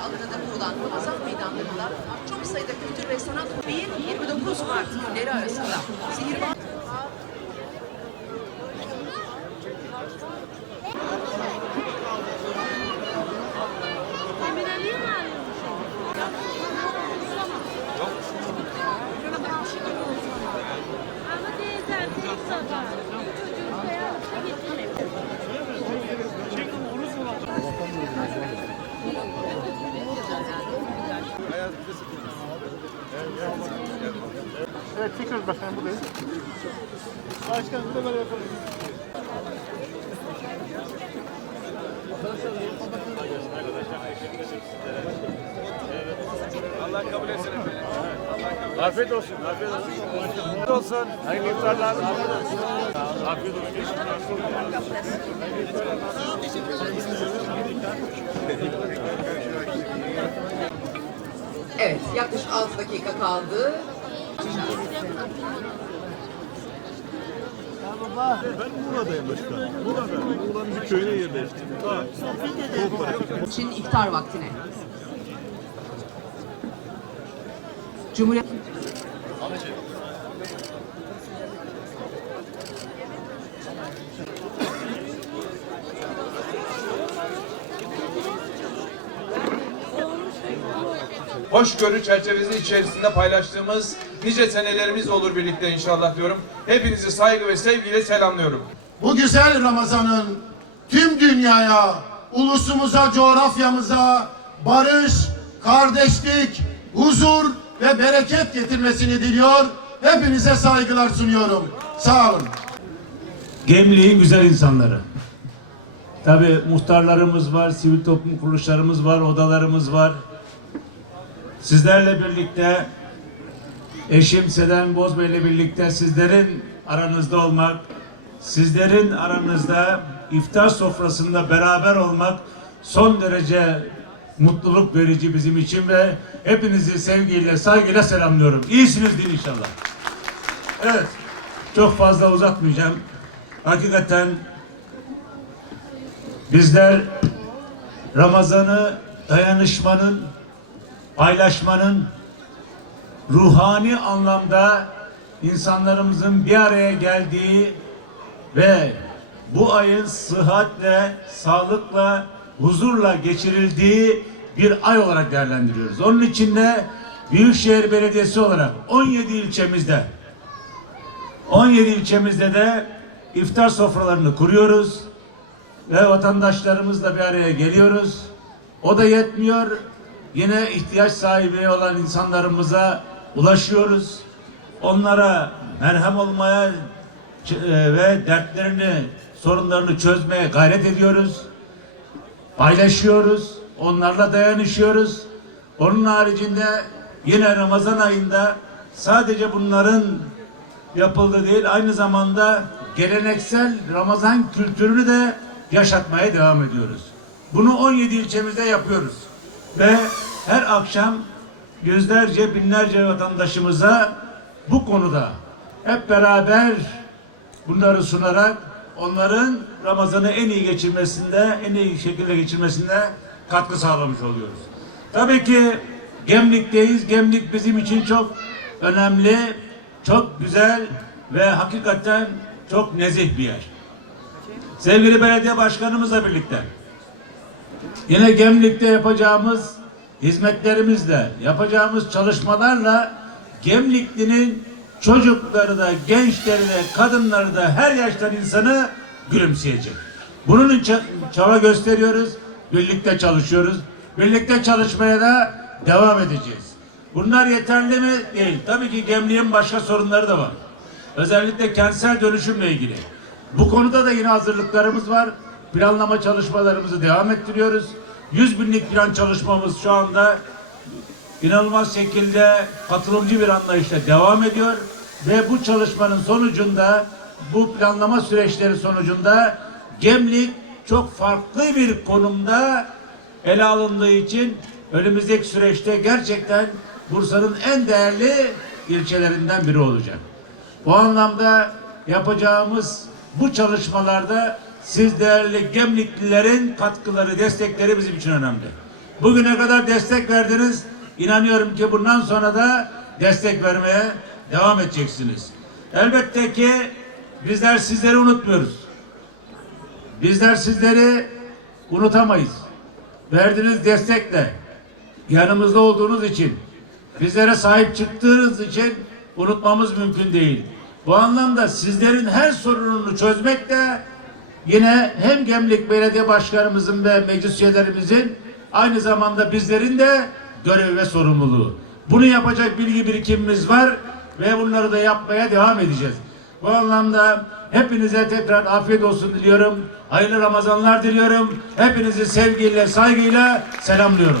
Mahallesi alanında kurulan Ramazan meydanlarında çok sayıda kültür ve sanat 1-29 Mart günleri arasında. Sihirbaz Evet çekiyoruz başkanım buradayız. Başkanım bir de böyle yapalım. Afiyet olsun, afiyet olsun. Afiyet olsun. Hayırlı iftarlar. Afiyet olsun. Afiyet olsun. Evet yaklaşık 6 dakika kaldı. Ben Muğla'dayım başkanım. Muğla'da. Muğla'nın bir köyüne yerleştim. İçin iftar vaktine. Cumhuriyet hoşgörü çerçevesi içerisinde paylaştığımız nice senelerimiz olur birlikte inşallah diyorum. Hepinizi saygı ve sevgiyle selamlıyorum. bu güzel Ramazan'ın tüm dünyaya, ulusumuza, coğrafyamıza barış, kardeşlik, huzur ve bereket getirmesini diliyor. Hepinize saygılar sunuyorum. Sağ olun. Gemliğin güzel insanları. Tabi muhtarlarımız var, sivil toplum kuruluşlarımız var, odalarımız var. Sizlerle birlikte eşim Seden Bozbey ile birlikte sizlerin aranızda olmak, sizlerin aranızda iftar sofrasında beraber olmak son derece mutluluk verici bizim için ve hepinizi sevgiyle, saygıyla selamlıyorum. İyisinizdir inşallah. Evet, çok fazla uzatmayacağım. Hakikaten bizler Ramazan'ı dayanışmanın, paylaşmanın, ruhani anlamda insanlarımızın bir araya geldiği ve bu ayın sıhhatle, sağlıkla, huzurla geçirildiği bir ay olarak değerlendiriyoruz. Onun için de Büyükşehir Belediyesi olarak 17 ilçemizde 17 ilçemizde de iftar sofralarını kuruyoruz ve vatandaşlarımızla bir araya geliyoruz. O da yetmiyor. Yine ihtiyaç sahibi olan insanlarımıza ulaşıyoruz. Onlara merhem olmaya e, ve dertlerini, sorunlarını çözmeye gayret ediyoruz. Paylaşıyoruz. Onlarla dayanışıyoruz. Onun haricinde yine Ramazan ayında sadece bunların yapıldı değil aynı zamanda geleneksel Ramazan kültürünü de yaşatmaya devam ediyoruz. Bunu 17 ilçemizde yapıyoruz. Ve her akşam yüzlerce binlerce vatandaşımıza bu konuda hep beraber bunları sunarak onların Ramazan'ı en iyi geçirmesinde, en iyi şekilde geçirmesinde katkı sağlamış oluyoruz. Tabii ki Gemlik'teyiz. Gemlik bizim için çok önemli, çok güzel ve hakikaten çok nezih bir yer. Sevgili belediye başkanımızla birlikte yine Gemlik'te yapacağımız hizmetlerimizle, yapacağımız çalışmalarla Gemlikli'nin çocukları da, gençleri de, kadınları da her yaştan insanı gülümseyecek. Bunun için çaba gösteriyoruz, birlikte çalışıyoruz. Birlikte çalışmaya da devam edeceğiz. Bunlar yeterli mi? Değil. Tabii ki Gemlik'in başka sorunları da var. Özellikle kentsel dönüşümle ilgili. Bu konuda da yine hazırlıklarımız var. Planlama çalışmalarımızı devam ettiriyoruz. 100 binlik plan çalışmamız şu anda inanılmaz şekilde katılımcı bir anlayışla devam ediyor ve bu çalışmanın sonucunda bu planlama süreçleri sonucunda Gemlik çok farklı bir konumda ele alındığı için önümüzdeki süreçte gerçekten Bursa'nın en değerli ilçelerinden biri olacak. Bu anlamda yapacağımız bu çalışmalarda siz değerli Gemliklilerin katkıları, destekleri bizim için önemli. Bugüne kadar destek verdiniz. İnanıyorum ki bundan sonra da destek vermeye devam edeceksiniz. Elbette ki bizler sizleri unutmuyoruz. Bizler sizleri unutamayız. Verdiğiniz destekle, yanımızda olduğunuz için, bizlere sahip çıktığınız için unutmamız mümkün değil. Bu anlamda sizlerin her sorununu çözmek de yine hem Gemlik Belediye Başkanımızın ve meclis üyelerimizin aynı zamanda bizlerin de görev ve sorumluluğu. Bunu yapacak bilgi birikimimiz var ve bunları da yapmaya devam edeceğiz. Bu anlamda hepinize tekrar afiyet olsun diliyorum. Hayırlı Ramazanlar diliyorum. Hepinizi sevgiyle, saygıyla selamlıyorum.